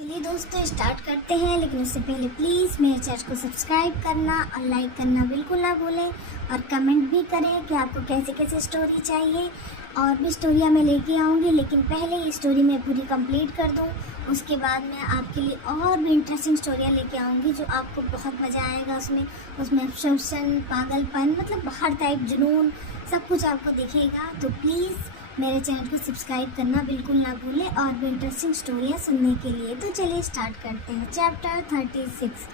चलिए दोस्तों स्टार्ट करते हैं, लेकिन उससे पहले प्लीज़ मेरे चैनल को सब्सक्राइब करना और लाइक करना बिल्कुल ना भूलें और कमेंट भी करें कि आपको कैसे कैसे स्टोरी चाहिए। और भी स्टोरियाँ मैं लेके आऊँगी, लेकिन पहले ये स्टोरी मैं पूरी कंप्लीट कर दूँ, उसके बाद मैं आपके लिए और भी इंटरेस्टिंग स्टोरियाँ लेके आऊँगी जो आपको बहुत मज़ा आएगा। उसमें ऑब्सेशन, पागलपन, मतलब हर टाइप, जुनून, सब कुछ आपको दिखेगा। तो प्लीज़ मेरे चैनल को सब्सक्राइब करना बिल्कुल ना भूलें और भी इंटरेस्टिंग स्टोरियाँ सुनने के लिए। तो चलिए स्टार्ट करते हैं। चैप्टर 36।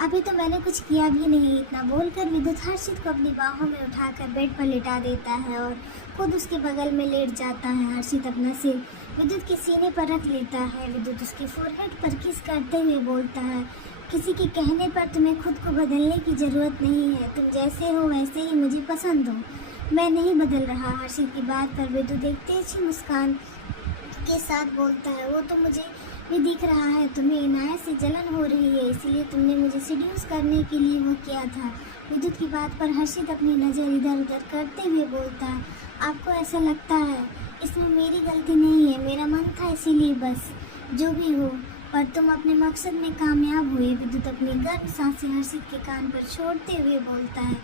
अभी तो मैंने कुछ किया भी नहीं, इतना बोलकर विद्युत हर्षित को अपनी बाहों में उठाकर बेड पर लिटा देता है और खुद उसके बगल में लेट जाता है। हर्षित अपना सिर विद्युत के सीने पर रख लेता है। विद्युत उसके फोरहेड पर किस करते हुए बोलता है, किसी के कहने पर तुम्हें खुद को बदलने की ज़रूरत नहीं है। तुम जैसे हो वैसे ही मुझे पसंद हो, मैं नहीं बदल रहा। हर्षित की बात पर विद्युत एक तेजी मुस्कान के साथ बोलता है, वो तो मुझे भी दिख रहा है, तुम्हें इनायत से जलन हो रही है, इसलिए तुमने मुझे सीड्यूस करने के लिए वो किया था। विद्युत की बात पर हर्षित अपनी नज़र इधर उधर करते हुए बोलता है, आपको ऐसा लगता है, इसमें मेरी गलती नहीं है, मेरा मन था इसीलिए, बस जो भी हो, पर तुम अपने मकसद में कामयाब हुए। विद्युत अपनी गर्म सांसें हर्षित के कान पर छोड़ते हुए बोलता है।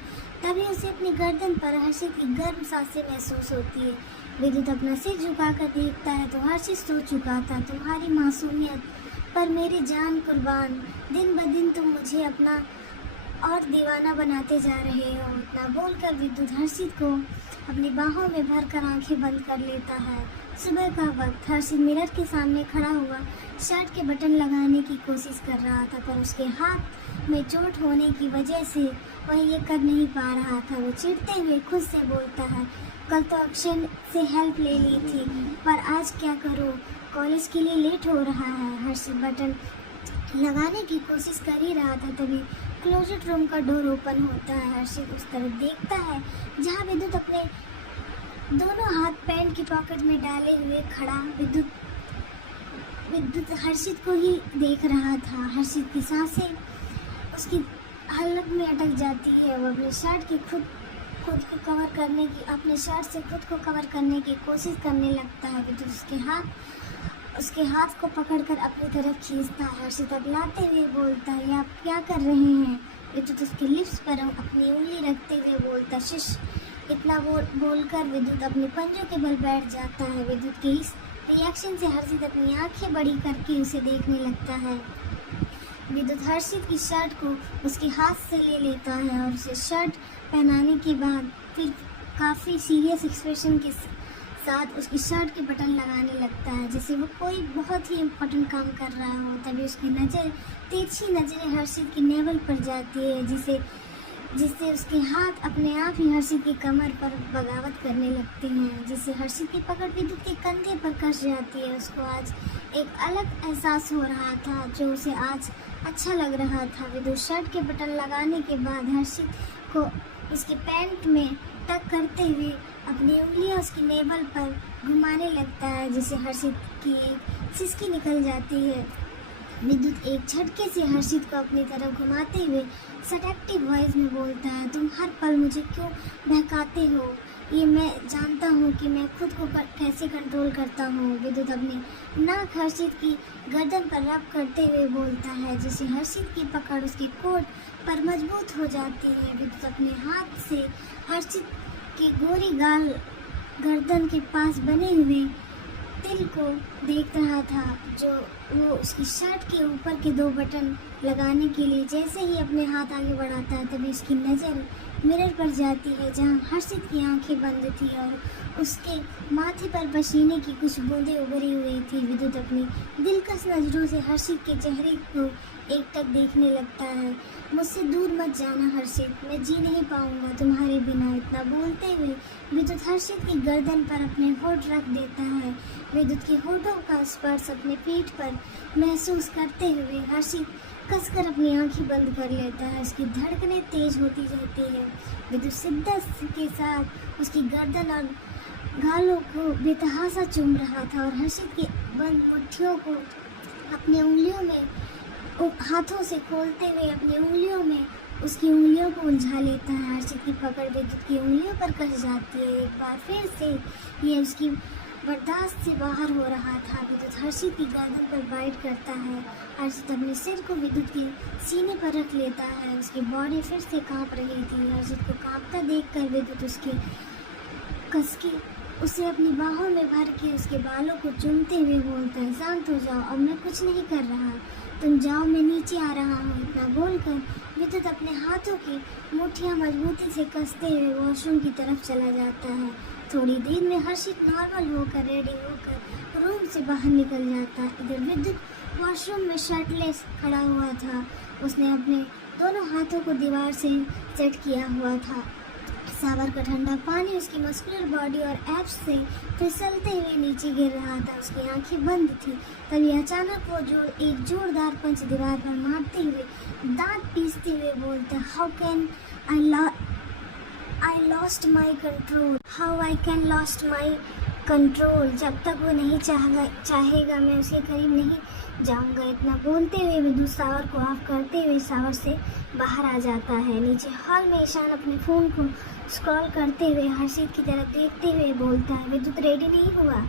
तभी उसे अपनी गर्दन पर हर्षित की गर्म सांसें महसूस होती है। विद्युत अपना सिर झुकाकर देखता है तो हर्षित सो चुका था। तुम्हारी मासूमियत पर मेरी जान कुर्बान, दिन ब दिन तुम मुझे अपना और दीवाना बनाते जा रहे हो। इतना बोलकर विद्युत हर्षित को अपनी बाहों में भरकर आंखें बंद कर लेता है। सुबह का वक्त। हर्षित मिरर के सामने खड़ा हुआ शर्ट के बटन लगाने की कोशिश कर रहा था, पर उसके हाथ में चोट होने की वजह से वह ये कर नहीं पा रहा था। वो चिढ़ते हुए खुद से बोलता है, कल तो अक्षय से हेल्प ले ली थी, पर आज क्या करूं, कॉलेज के लिए लेट हो रहा है। हर्षित बटन लगाने की कोशिश कर ही रहा था, तभी क्लोजेट रूम का डोर ओपन होता है। हर्षित उस तरफ देखता है जहाँ विद्युत अपने दोनों हाथ पैंट की पॉकेट में डाले हुए खड़ा विद्युत हर्षित को ही देख रहा था। हर्षित की सांसें उसकी हलक में अटक जाती है। वो अपने शर्ट से खुद को कवर करने की कोशिश करने लगता है। विद्युत उसके हाथ को पकड़कर अपनी तरफ खींचता है। हर्षित अगलाते हुए बोलता है, आप क्या कर रहे हैं। विद्युत उसके लिप्स पर अपनी उंगली रखते हुए बोलता, शिश। इतना बोलकर विद्युत अपने पंजों के बल बैठ जाता है। विद्युत के इस रिएक्शन से हर्षित अपनी आंखें बड़ी करके उसे देखने लगता है। विद्युत हर्षित की शर्ट को उसके हाथ से ले लेता है और उसे शर्ट पहनाने के बाद फिर काफ़ी सीरियस एक्सप्रेशन के साथ उसकी शर्ट के बटन लगाने लगता है, जैसे वो कोई बहुत ही इम्पोर्टेंट काम कर रहा हो। तभी उसकी तिरछी नज़रें हर्षित की नेवल पर जाती है, जिससे उसके हाथ अपने आप ही हर्षित की कमर पर बगावत करने लगते हैं, जिससे हर्षित की पकड़ विद्युत के कंधे पर कस जाती है। उसको आज एक अलग एहसास हो रहा था, जो उसे आज अच्छा लग रहा था। विद्युत शर्ट के बटन लगाने के बाद हर्षित को उसके पैंट में टक करते हुए अपनी उंगलियां उसकी नेवल पर घुमाने लगता है, जिससे हर्षित की एक सिसकी निकल जाती है। विद्युत एक झटके से हर्षित को अपनी तरफ घुमाते हुए सटेक्टिव वॉइस में बोलता है, तुम हर पल मुझे क्यों बहकाते हो, ये मैं जानता हूँ कि मैं खुद को कैसे कंट्रोल करता हूँ। विद्युत अपनी नाक हर्षित की गर्दन पर रब करते हुए बोलता है, जिससे हर्षित की पकड़ उसके कोट पर मजबूत हो जाती है। विद्युत अपने हाथ से हर्षित की गोरी गाल गर्दन के पास बने हुए तिल को देख रहा था, जो वो उसकी शर्ट के ऊपर के 2 बटन लगाने के लिए जैसे ही अपने हाथ आगे बढ़ाता है, तभी उसकी नज़र मिरर पर जाती है, जहां हर्षित की आंखें बंद थी और उसके माथे पर पसीने की कुछ बूंदें उभरी हुई थी। विद्युत अपनी दिलकश नज़रों से हर्षित के चेहरे को एकटक देखने लगता है। मुझसे दूर मत जाना हर्षित, मैं जी नहीं पाऊंगा तुम्हारे बिना। इतना बोलते हुए विद्युत हर्षित की गर्दन पर अपने होठ रख देता है। विद्युत के होठों का स्पर्श अपने पीठ पर महसूस करते हुए हर्षित कसकर अपनी आंखें बंद कर लेता है। उसकी धड़कनें तेज होती जाती है। विद्युत शिद्दत के साथ उसकी गर्दन और गालों को बेतहासा चूम रहा था और हर्षित की बंद मुट्ठियों को अपनी उंगलियों में हाथों से खोलते हुए अपनी उंगलियों में उसकी उंगलियों को उलझा लेता है। हर्षित की पकड़ विद्युत की उंगलियों पर कस जाती है। एक बार फिर से ये उसकी बर्दाश्त से बाहर हो रहा था। विद्युत हर्षित की गर्दन पर बाइट करता है। हर्षित अपने सिर को विद्युत के सीने पर रख लेता है। उसकी बॉडी फिर से कांप रही थी। हर्षित को कांपता देखकर विद्युत कसके उसे अपनी बाहों में भर के उसके बालों को चूमते हुए बोलता है, शांत हो जाओ, अब मैं कुछ नहीं कर रहा, तुम जाओ, मैं नीचे आ रहा हूँ। इतना बोलकर विद्युत अपने हाथों की मुट्ठियाँ मजबूती से कसते हुए वॉशरूम की तरफ चला जाता है। थोड़ी देर में हर्षित नॉर्मल होकर रेडी होकर रूम से बाहर निकल जाता है। इधर विद्युत वॉशरूम में शर्टलेस खड़ा हुआ था। उसने अपने दोनों हाथों को दीवार से सेट किया हुआ था। सावर का ठंडा पानी उसकी मस्कुलर बॉडी और एब्स से फिसलते हुए नीचे गिर रहा था। उसकी आंखें बंद थी। तभी अचानक वो एक जोरदार पंच दीवार पर मारते हुए दांत पीसते हुए बोलता, how can I lost my control, how I can lost my control. जब तक वो नहीं चाहेगा मैं उसके करीब नहीं जाऊंगा। इतना बोलते हुए विद्युत सावर को ऑफ करते हुए सावर से बाहर आ जाता है। नीचे हॉल में ईशान अपने फ़ोन को स्क्रॉल करते हुए हर्षित की तरफ देखते हुए बोलता है, विद्युत रेडी नहीं हुआ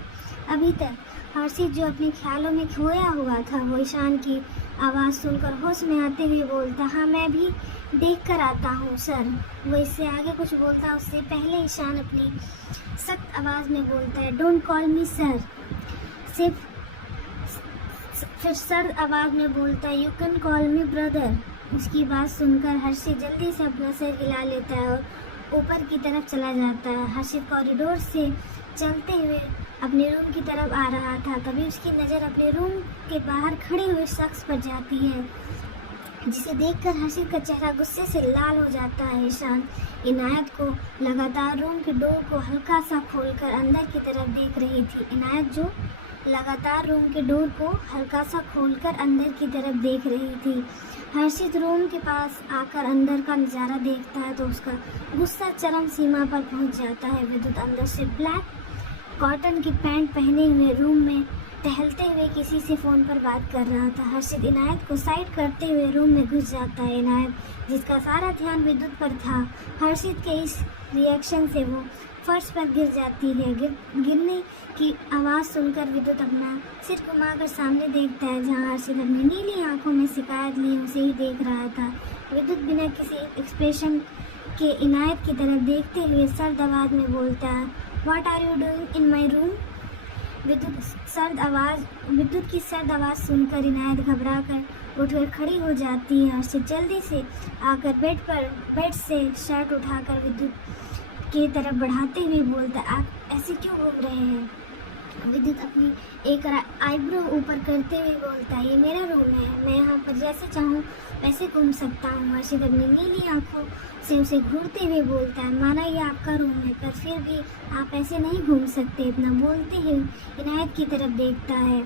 अभी तक। हर्षित जो अपने ख्यालों में खोया हुआ था वो ईशान की आवाज़ सुनकर होश में आते हुए बोलता, हाँ मैं भी देख कर आता हूँ सर। वो इससे आगे कुछ बोलता उससे पहले ईशान अपनी सख्त आवाज़ में बोलता है, डोंट कॉल मी सर। फिर सर्द आवाज़ में बोलता है, you can call me brother. उसकी बात सुनकर हर्षित जल्दी से अपना सिर हिला लेता है और ऊपर की तरफ चला जाता है। हर्षित कॉरिडोर से चलते हुए अपने रूम की तरफ आ रहा था। तभी उसकी नज़र अपने रूम के बाहर खड़े हुए शख्स पर जाती है, जिसे देखकर हर्षित का चेहरा गुस्से से लाल हो जाता है। ईशान इनायत को लगातार रूम के डोर को हल्का सा खोलकर अंदर की तरफ देख रही थी। इनायत जो लगातार रूम के डोर को हल्का सा खोलकर अंदर की तरफ देख रही थी। हर्षित रूम के पास आकर अंदर का नज़ारा देखता है तो उसका गुस्सा चरम सीमा पर पहुंच जाता है। विद्युत अंदर से ब्लैक कॉटन की पैंट पहने हुए रूम में टहलते हुए किसी से फ़ोन पर बात कर रहा था। हर्षित इनायत को साइड करते हुए रूम में घुस जाता है। इनायत जिसका सारा ध्यान विद्युत पर था, हर्षित के इस रिएक्शन से वो फर्श पर गिर जाती है। गिरने की आवाज़ सुनकर विद्युत अपना सिर घुमाकर सामने देखता है, जहाँ हर्षित अपनी नीली आंखों में शिकायत लिए उसे ही देख रहा था। विद्युत बिना किसी एक्सप्रेशन के इनायत की तरफ देखते हुए सर्द आवाज़ में बोलता है, what are you doing in my room. विद्युत की सर्द आवाज़ सुनकर इनायत घबरा कर उठकर खड़ी हो जाती है। हर्षित जल्दी से आकर बेड से शर्ट उठाकर विद्युत की तरफ बढ़ाते हुए बोलता, आप ऐसे क्यों घूम रहे हैं। विद्युत अपनी एक आईब्रो ऊपर करते हुए बोलता है, ये मेरा रूम है, मैं यहाँ पर जैसे चाहूँ वैसे घूम सकता हूँ। हर्षित अपनी नीली आंखों से उसे घूरते हुए बोलता है, माना ये आपका रूम है पर फिर भी आप ऐसे नहीं घूम सकते। इतना बोलते हुए इनायत की तरफ देखता है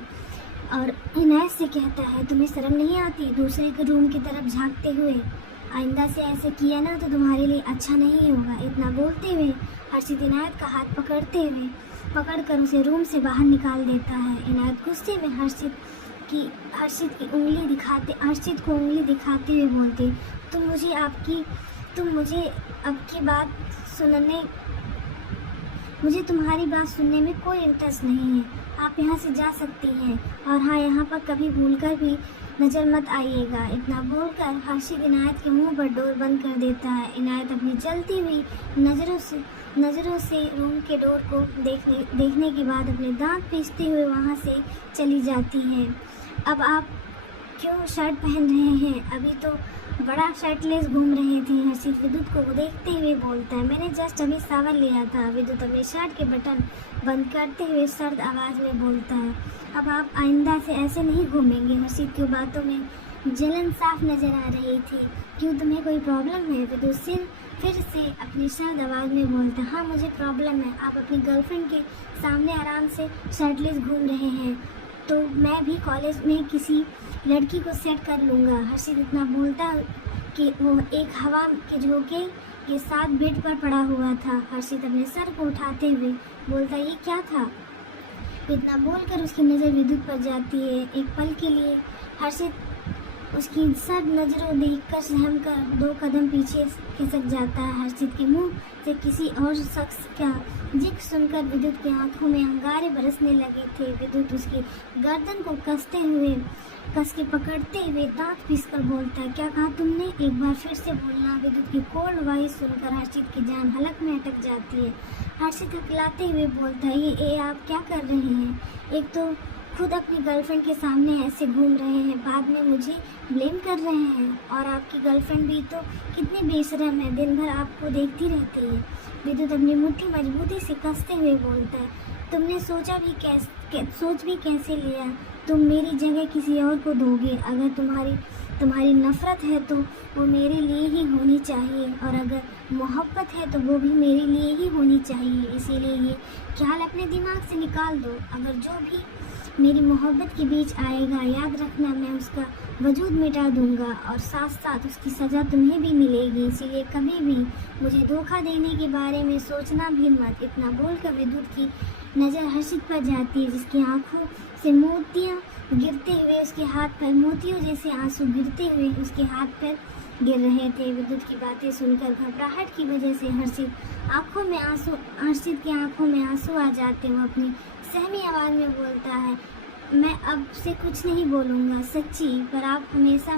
और इनायत से कहता है, तुम्हें शर्म नहीं आती दूसरे के रूम की तरफ झांकते हुए। आइंदा से ऐसे किया ना तो तुम्हारे लिए अच्छा नहीं होगा। इतना बोलते हुए हर्षित इनायत का हाथ पकड़कर उसे रूम से बाहर निकाल देता है। इनायत गुस्से में हर्षित को उंगली दिखाते हुए बोलती, मुझे तुम्हारी बात सुनने में कोई इंटरेस्ट नहीं है। आप यहाँ से जा सकती हैं और हाँ, यहाँ पर कभी भूलकर भी नज़र मत आइएगा। इतना बोलकर हर्षित इनायत के मुंह पर डोर बंद कर देता है। इनायत अपनी जलती हुई नज़रों से रूम के डोर को देखने के बाद अपने दांत पीसते हुए वहाँ से चली जाती है। अब आप क्यों शर्ट पहन रहे हैं, अभी तो बड़ा शर्टलेस घूम रहे थे। हर्षित विद्युत को देखते हुए बोलता है, मैंने जस्ट अभी सावर लिया था। विद्युत अपने शर्ट के बटन बंद करते हुए सर्द आवाज़ में बोलता है, अब आप आइंदा से ऐसे नहीं घूमेंगे। हर्षित की बातों में जलन साफ नज़र आ रही थी। क्यों, तुम्हें कोई प्रॉब्लम है। विद्युत फिर से अपनी सर्द आवाज़ में बोलता, हाँ मुझे प्रॉब्लम है। आप अपनी गर्लफ्रेंड के सामने आराम से शर्टलेस घूम रहे हैं तो मैं भी कॉलेज में किसी लड़की को सेट कर लूँगा। हर्षित इतना बोलता कि वो एक हवा के झोंके के साथ बेड पर पड़ा हुआ था। हर्षित अपने सर को उठाते हुए बोलता, ये क्या था। इतना बोलकर उसकी नज़र विद्युत पर जाती है। एक पल के लिए हर्षित उसकी सब नज़रों देखकर सहम कर 2 कदम पीछे खिसक जाता है। हर्षित के मुंह से किसी और शख्स का जिक्र सुनकर विद्युत की आंखों में अंगारे बरसने लगे थे। विद्युत उसकी गर्दन को कस के पकड़ते हुए दांत पीसकर बोलता है, क्या कहा तुमने? एक बार फिर से बोलना। विद्युत की कोल्ड वॉइस सुनकर हर्षित की जान हलक में अटक जाती है। हर्षित हकलाते हुए बोलता है, ये आप क्या कर रहे हैं? एक तो खुद अपनी गर्लफ्रेंड के सामने ऐसे घूम रहे हैं, बाद में मुझे ब्लेम कर रहे हैं। और आपकी गर्लफ्रेंड भी तो कितनी बेशरम है, दिन भर आपको देखती रहती है। विद्युत अपनी मुट्ठी मजबूती से कसते हुए बोलता है, तुमने सोच भी कैसे लिया? तुम मेरी जगह किसी और को दोगे? अगर तुम्हारी नफ़रत है तो वो मेरे लिए ही होनी चाहिए, और अगर मोहब्बत है तो वो भी मेरे लिए ही होनी चाहिए। इसीलिए ये ख्याल अपने दिमाग से निकाल दो। अगर जो भी मेरी मोहब्बत के बीच आएगा, याद रखना मैं उसका वजूद मिटा दूंगा, और साथ साथ उसकी सज़ा तुम्हें भी मिलेगी। इसीलिए कभी भी मुझे धोखा देने के बारे में सोचना भी मत। इतना बोलकर विद्युत की नज़र हर्षित पर जाती है, जिसकी आंखों से मोतियों जैसे आंसू गिरते हुए उसके हाथ पर गिर रहे थे। विद्युत की बातें सुनकर घबराहट की वजह से हर्षित की आंखों में आंसू आ जाते। वो अपनी सहमी आवाज़ में बोलता है, मैं अब से कुछ नहीं बोलूँगा सच्ची, पर आप हमेशा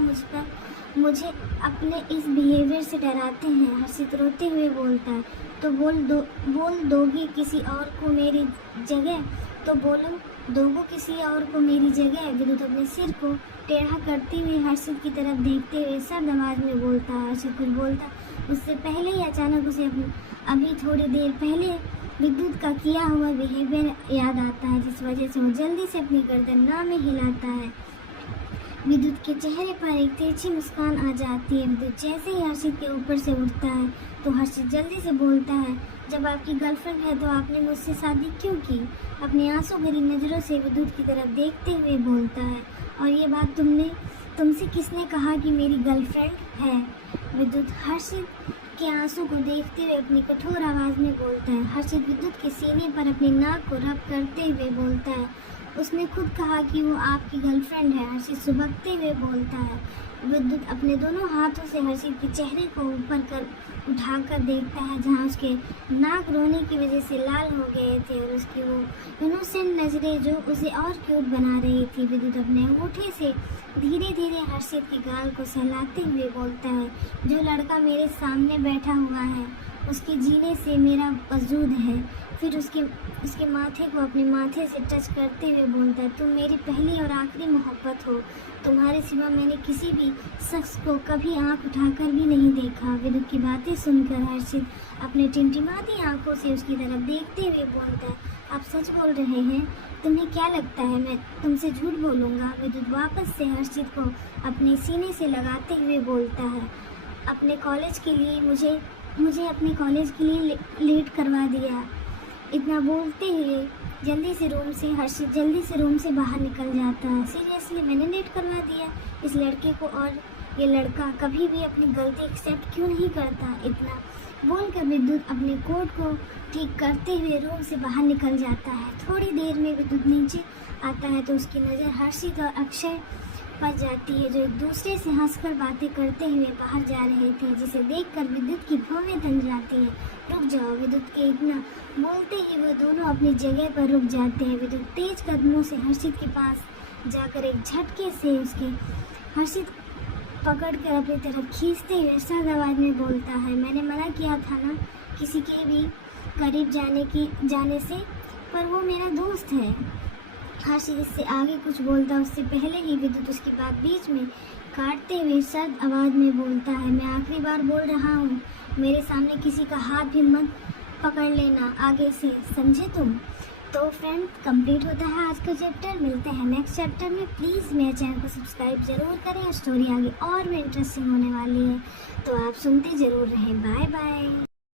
मुझे अपने इस बिहेवियर से डराते हैं। हर्षित रोते हुए बोलता है, तो बोल दोगे किसी और को मेरी जगह? तो बोलो दोगो किसी और को मेरी जगह? विद्युत अपने सिर को टेढ़ा करते हुए हर्षित की तरफ देखते हुए सर्द आवाज़ में बोलता है। हर्षित कुछ बोलता उससे पहले ही अचानक उसे अभी थोड़ी देर पहले विद्युत का किया हुआ बिहेवियर याद आता है, जिस वजह से वो जल्दी से अपनी गर्दन ना में हिलाता है। विद्युत के चेहरे पर एक तिरछी मुस्कान आ जाती है। विद्युत जैसे ही हर्षित के ऊपर से उठता है तो हर्षित जल्दी से बोलता है, जब आपकी गर्लफ्रेंड है तो आपने मुझसे शादी क्यों की? अपनी आंसू भरी नज़रों से विद्युत की तरफ देखते हुए बोलता है, और ये बात तुमसे किसने कहा कि मेरी गर्लफ्रेंड है? विद्युत हर्षित के आंसू को देखते हुए अपनी कठोर आवाज़ में बोलता है। हर्षित विद्युत के सीने पर अपनी नाक को रब करते हुए बोलता है, उसने खुद कहा कि वो आपकी गर्लफ्रेंड है। हर्षित सुबकते हुए बोलता है। विद्युत अपने दोनों हाथों से हर्षित के चेहरे को ऊपर उठाकर देखता है, जहाँ उसके नाक रोने की वजह से लाल हो गए थे, और उसकी वो इनोसेंट नज़रें जो उसे और क्यूट बना रही थी। विद्युत अपने अंगूठे से धीरे धीरे हर्षित के गाल को सहलाते हुए बोलता है, जो लड़का मेरे सामने बैठा हुआ है उसके जीने से मेरा वजूद है। फिर उसके माथे को अपने माथे से टच करते हुए बोलता है, तुम मेरी पहली और आखिरी मोहब्बत हो। तुम्हारे सिवा मैंने किसी भी शख्स को कभी आंख उठाकर भी नहीं देखा। विद्युत की बातें सुनकर हर्षित अपने टिमटिमाती आंखों से उसकी तरफ देखते हुए बोलता है, आप सच बोल रहे हैं? तुम्हें क्या लगता है मैं तुमसे झूठ बोलूँगा? विद्युत वापस से हर्षित को अपने सीने से लगाते हुए बोलता है, अपने कॉलेज के लिए मुझे अपने कॉलेज के लिए लेट करवा दिया। इतना बोलते हुए हर्षित जल्दी से रूम से बाहर निकल जाता है। सीरियसली मैंने लेट करवा दिया इस लड़के को, और ये लड़का कभी भी अपनी गलती एक्सेप्ट क्यों नहीं करता? इतना बोलकर विद्युत अपने कोट को ठीक करते हुए रूम से बाहर निकल जाता है। थोड़ी देर में विद्युत नीचे आता है तो उसकी नज़र हर्षित और अक्षय पर जाती है, जो एक दूसरे से हंसकर बातें करते हुए बाहर जा रहे थे, जिसे देखकर विद्युत की भौहें तन जाती हैं। रुक जाओ। विद्युत के इतना बोलते ही वो दोनों अपनी जगह पर रुक जाते हैं। विद्युत तेज कदमों से हर्षित के पास जाकर एक झटके से हर्षित पकड़कर अपनी तरफ खींचते हुए सर्द आवाज़ में बोलता है, मैंने मना किया था ना किसी के भी करीब जाने से, पर वो मेरा दोस्त है। हर्षित इससे आगे कुछ बोलता उससे पहले ही विद्युत उसकी बात बीच में काटते हुए सर्द आवाज़ में बोलता है, मैं आखिरी बार बोल रहा हूँ, मेरे सामने किसी का हाथ भी मत पकड़ लेना आगे से, समझे तुम? तो फ्रेंड, कंप्लीट होता है आज का चैप्टर। मिलते हैं नेक्स्ट चैप्टर में। प्लीज़ मेरे चैनल को सब्सक्राइब जरूर करें। स्टोरी आगे और भी इंटरेस्टिंग होने वाली है, तो आप सुनते ज़रूर रहें। Bye bye.